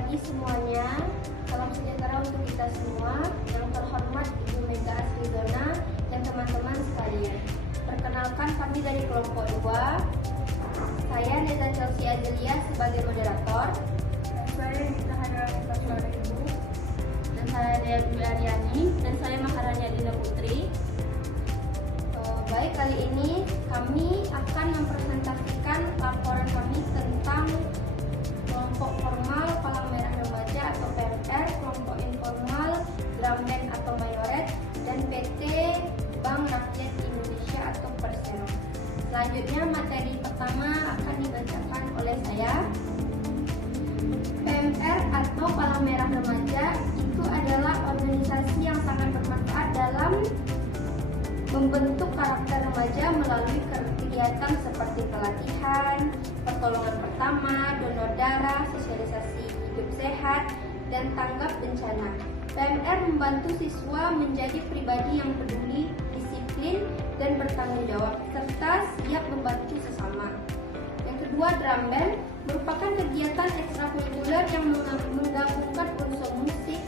pagi semuanya. Salam sejahtera untuk kita semua. Yang terhormat Ibu Mega Asridona dan teman-teman sekalian. Perkenalkan, kami dari kelompok 2. Saya Neza Chelsea Azelia sebagai moderator. Dan saya Nita Hanalita Suara Ibu. Dan saya Dea Dwi Aryani. Dan saya Maharani Adinda Putri. Baik, kali ini kami akan mempresentasikan laporan kami tentang kelompok formal Palang Merah Remaja atau PMR, kelompok informal Drum Band atau Mayoret, dan PT Bank Rakyat Indonesia atau Persero. Selanjutnya materi pertama akan dibacakan oleh saya. PMR atau Palang Merah Remaja itu adalah organisasi yang sangat bermanfaat dalam membentuk karakter remaja melalui kegiatan seperti pelatihan, pertolongan pertama, donor darah, sosialisasi hidup sehat, dan tanggap bencana. PMR membantu siswa menjadi pribadi yang peduli, disiplin, dan bertanggung jawab, serta siap membantu sesama. Yang kedua, Drum Band merupakan kegiatan ekstrakurikuler yang menggabungkan unsur musik,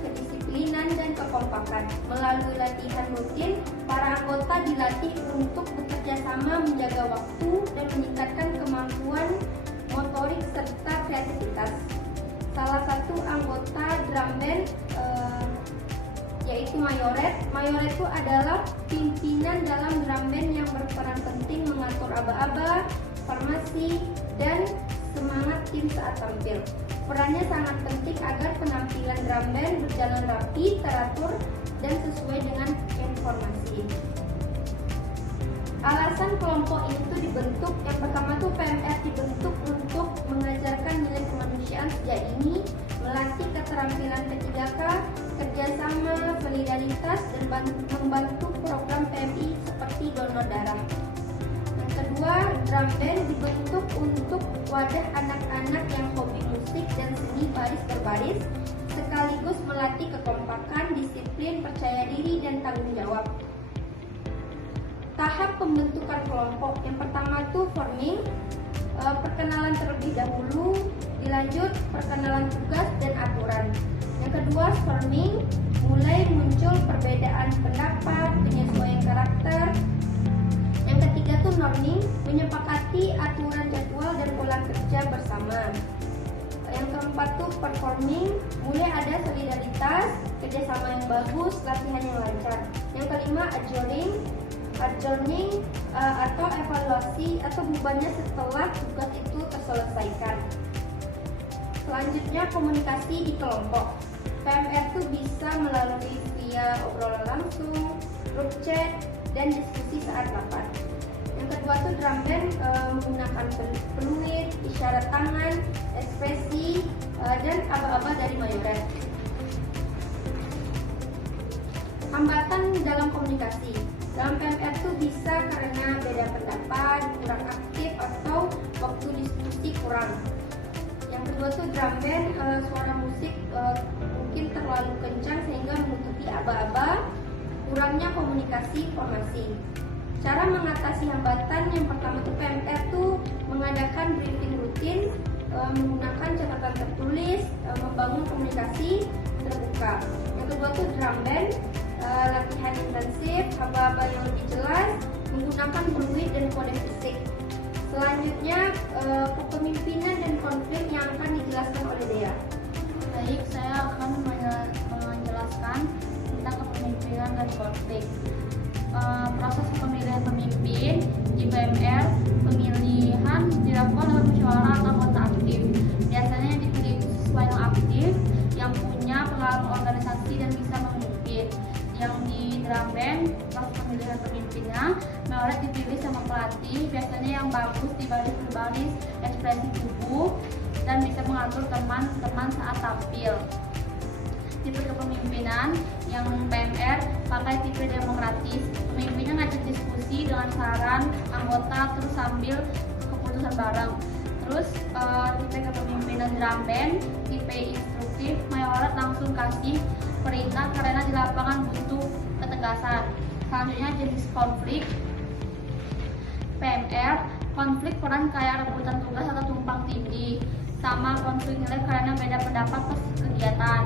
kedisiplinan, dan kekompakan. Melalui latihan rutin, para anggota dilatih untuk bekerja sama, menjaga waktu, dan meningkatkan kemampuan motorik serta kreativitas. Salah satu anggota Drum Band yaitu Mayoret. Mayoret itu adalah pimpinan dalam Drum Band yang berperan penting mengatur aba-aba, formasi, dan semangat tim saat tampil. Perannya sangat penting agar penampilan Drum Band berjalan rapi, teratur, dan sesuai dengan informasi. Alasan kelompok ini tuh dibentuk, yang pertama tuh PMR dibentuk untuk mengajarkan nilai kemanusiaan sejak dini, melatih keterampilan P3K, kerjasama, solidaritas, dan membantu program PMI seperti donor darah. Yang kedua, Drum Band dibentuk untuk wadah anak-anak yang hobi musik dan seni baris berbaris, sekaligus melatih kekompakan, disiplin, percaya diri, dan tanggung jawab. Tahap pembentukan kelompok, yang pertama tuh forming, perkenalan terlebih dahulu, dilanjut perkenalan tugas dan aturan. Yang kedua, storming, mulai muncul perbedaan pendapat, penyesuaian karakter. Yang ketiga tuh norming, menyepakati aturan jadwal dan pola kerja bersama. Yang keempat tuh performing, mulai ada solidaritas, kerjasama yang bagus, latihan yang lancar. Yang kelima adjourning atau evaluasi atau bubarnya setelah tugas itu terselesaikan. Selanjutnya komunikasi di kelompok. PMR tuh bisa melalui via obrolan langsung, grup chat, dan diskusi saat rapat. Yang kedua tuh Drum Band menggunakan peluit, isyarat tangan, ekspresi, dan aba-aba dari Mayoret. Hambatan dalam komunikasi. Dalam PMR tuh bisa karena beda pendapat, kurang aktif, atau waktu diskusi kurang. Yang kedua tuh Drum Band, suara musik mungkin terlalu kencang sehingga menutupi aba-aba, kurangnya komunikasi formasi. Cara mengatasi hambatan, yang pertama tuh PMR tuh mengadakan briefing rutin, menggunakan catatan tertulis, membangun komunikasi terbuka. Yang kedua tuh Drum Band, latihan intensif, aba-aba yang lebih jelas, menggunakan peluit dan kode fisik. Selanjutnya kepemimpinan dan konflik yang akan dijelaskan oleh Dea. Baik, saya akan menjelaskan tentang kepemimpinan dan konflik. Proses pemilihan pemimpin di PMR, pemilihan dilakukan oleh musyawarah atau anggota aktif. Biasanya yang dipilih siswa yang aktif, yang punya pengalaman organisasi dan bisa memimpin. Yang di Drum Band, proses pemilihan pemimpinnya, Mayoret dipilih sama pelatih, biasanya yang bagus di baris berbaris, ekspresi tubuh, dan bisa mengatur teman-teman saat tampil. Tipe kepemimpinan yang PMR pakai tipe demokratis, pemimpinnya ngajak diskusi dengan saran anggota terus sambil keputusan bareng. Terus tipe kepemimpinan Drum Band, tipe instruktif, Mayoret langsung kasih perintah karena di lapangan butuh ketegasan. Selanjutnya jenis konflik. PMR, konflik peran kayak rebutan tugas atau tumpang tindih. sama konflik nilai karena beda pendapat pas kegiatan.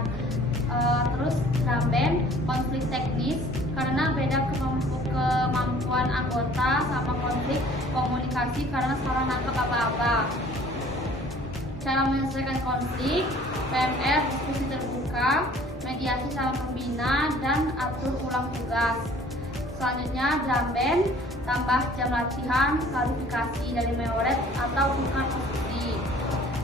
Terus drum band konflik teknis karena beda kemampuan anggota, sama konflik komunikasi karena salah nangkep apa-apa. Cara menyelesaikan konflik, PMR diskusi terbuka, mediasi sama pembina, dan atur ulang tugas. Selanjutnya drum band tambah jam latihan, klarifikasi dari meoret atau bukan posisi.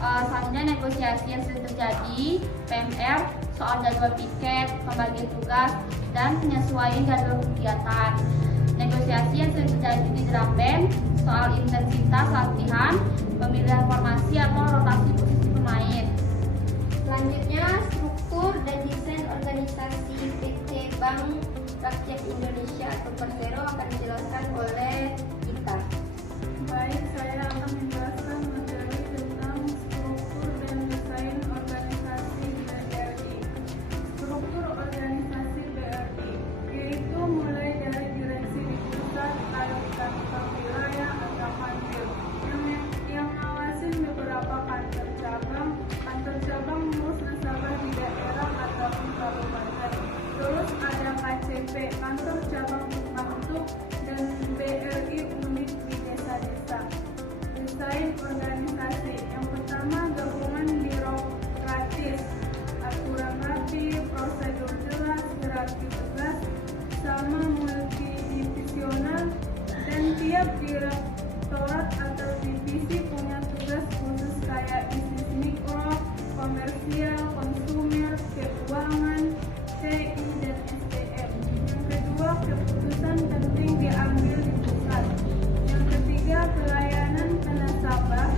Selanjutnya negosiasi yang sering terjadi, PMR soal jadwal piket, pembagian tugas, dan penyesuaian jadwal kegiatan. Negosiasi yang sering terjadi di drum band soal intensitas latihan, pemilihan formasi atau rotasi posisi pemain. Selanjutnya, struktur dan desain organisasi PT Bank Rakyat Indonesia atau Persero akan dijelaskan oleh kita. Baik, saya akan menjelaskan materi tentang struktur dan desain organisasi BRI. Struktur organisasi BRI yaitu mulai dari direksi di pusat, lalu di kantor wilayah atau kanwil yang ngawasin beberapa kantor cabang ngurus nasabah di daerah ataupun kabupaten. Terus ada KCP, kantor cabang pembentuk, dan BRI unit di desa-desa. Desain organisasi yang pertama, gabungan birokratis, aturan rapi, prosedur jelas, hierarki tegas, sama multidivisional, dan tiap direktorat atau divisi punya tugas khusus kayak bisnis mikro, komersial, konsumer, keuangan, TI, dan SDM. Yang kedua, keputusan penting diambil di pusat. Yang ketiga, pelayanan ke nasabah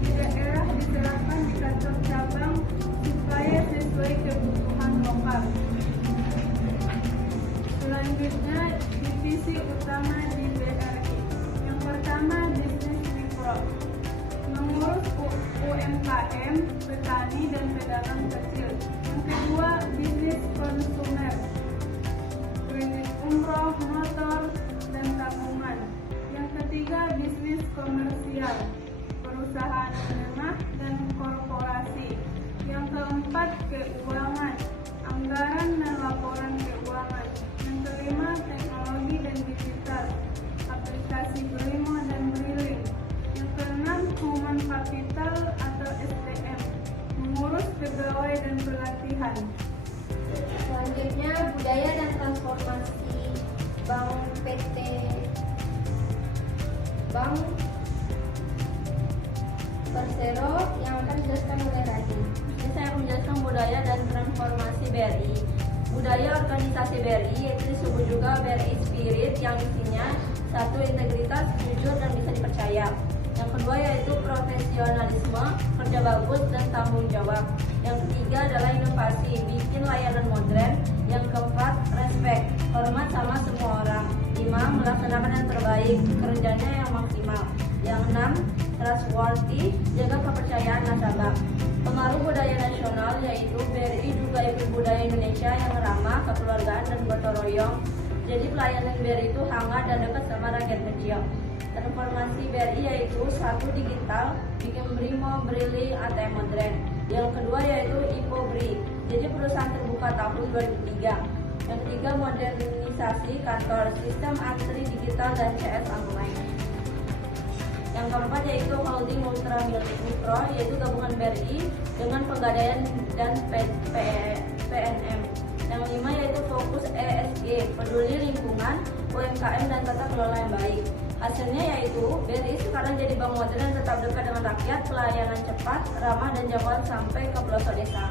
di daerah diserahkan di kantor cabang supaya sesuai kebutuhan lokal. Selanjutnya, divisi utama di BRI. Yang pertama, bisnis mikro, mengurus UMKM, petani, dan pedagang kecil. Yang kedua, bisnis konsumer, kredit umroh, motor, dan tabungan. Yang ketiga, bisnis komersial, perusahaan menengah dan korporasi. Yang keempat, keuangan, anggaran dan laporan keuangan. Yang kelima, teknologi dan digital, aplikasi Brimo dan Briling. Yang keenam, human capital atau SDM, mengurus pegawai dan pelatihan. Selanjutnya, budaya dan transformasi Bank PT Bank Persero yang akan dijelaskan oleh Radhi. Ini saya akan menjelaskan budaya dan transformasi BRI. Budaya organisasi BRI yaitu disebut juga BRI Spirit, yang isinya satu, integritas, jujur, dan bisa dipercaya. Yang kedua yaitu profesionalisme, kerja bagus, dan tanggung jawab. Yang ketiga adalah inovasi, bikin layanan modern. Yang keempat, respect, hormat sama semua orang. 5, melaksanakan yang terbaik, kerjanya yang maksimal. Yang 6, trustworthy, jaga kepercayaan nasabah. Pengaruh budaya nasional yaitu BRI juga ikut budaya Indonesia yang ramah, kekeluargaan, dan gotong royong. Jadi pelayanan BRI itu hangat dan dekat sama rakyat kecil. Transformasi BRI yaitu satu, digital, bikin Brimo, Briling, ATM modern. Yang kedua yaitu IPO-BRI, jadi perusahaan terbuka tahun 2003. Yang ketiga, modernisasi kantor, sistem antri digital, dan CS online. Yang keempat yaitu holding ultra mikro, yaitu gabungan BRI dengan pegadaian dan PNM. Yang lima yaitu fokus ESG, peduli lingkungan, UMKM, dan tata kelola yang baik. Hasilnya yaitu BRI sekarang jadi bank modern dan tetap dekat dengan rakyat, pelayanan cepat, ramah, dan jangkauan sampai ke pelosok desa.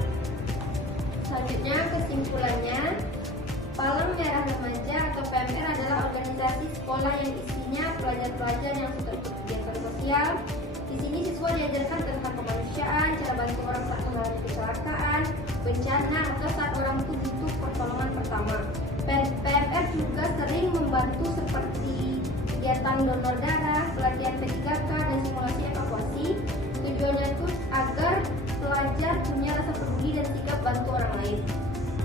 Selanjutnya, kesimpulannya, Palang Merah Remaja atau PMR adalah organisasi sekolah yang isinya pelajar-pelajar yang suka ikut kegiatan sosial. Di sini siswa diajarkan tentang kemanusiaan, cara bantu orang saat mengalami kecelakaan, bencana, atau saat orang itu butuh pertolongan pertama. PMR juga sering membantu seperti kegiatan donor darah, pelatihan P3K, dan simulasi evakuasi. Tujuannya itu agar pelajar punya rasa peduli dan sikap bantu orang lain.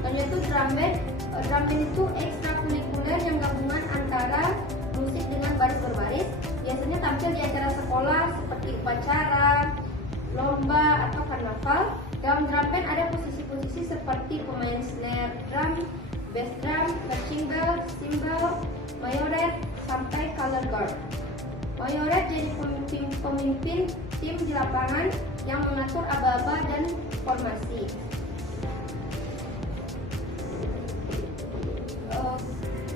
Selanjutnya itu drum band. Drum band itu ekstrakurikuler yang gabungan antara musik dengan baris berbaris. Biasanya tampil di acara sekolah seperti upacara, lomba atau karnaval. Dalam drum band ada posisi-posisi seperti pemain snare drum, bass drum, marching bell, cymbal, majoret, sampai color guard. Majoret jadi pemimpin tim di lapangan yang mengatur aba-aba dan formasi.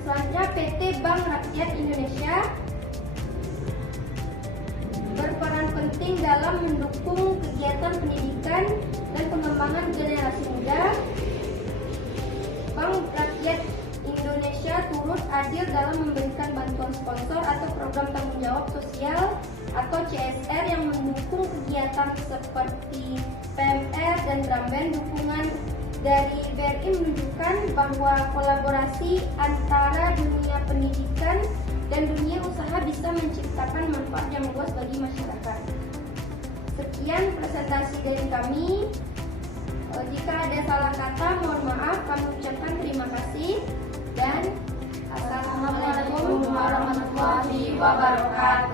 Selanjutnya PT Bank Rakyat Indonesia berperan penting dalam mendukung kegiatan pendidikan dan pengembangan generasi muda. Bank Rakyat Indonesia turut adil dalam memberikan bantuan sponsor atau program tanggung jawab sosial atau CSR yang mendukung kegiatan seperti PMR dan drum band. Dukungan dari BRI menunjukkan bahwa kolaborasi antara dunia pendidikan dan dunia usaha bisa menciptakan manfaat yang luas bagi masyarakat. Sekian presentasi dari kami. Jika ada salah kata, mohon maaf. Kami ucapkan terima kasih dan assalamualaikum warahmatullahi wabarakatuh.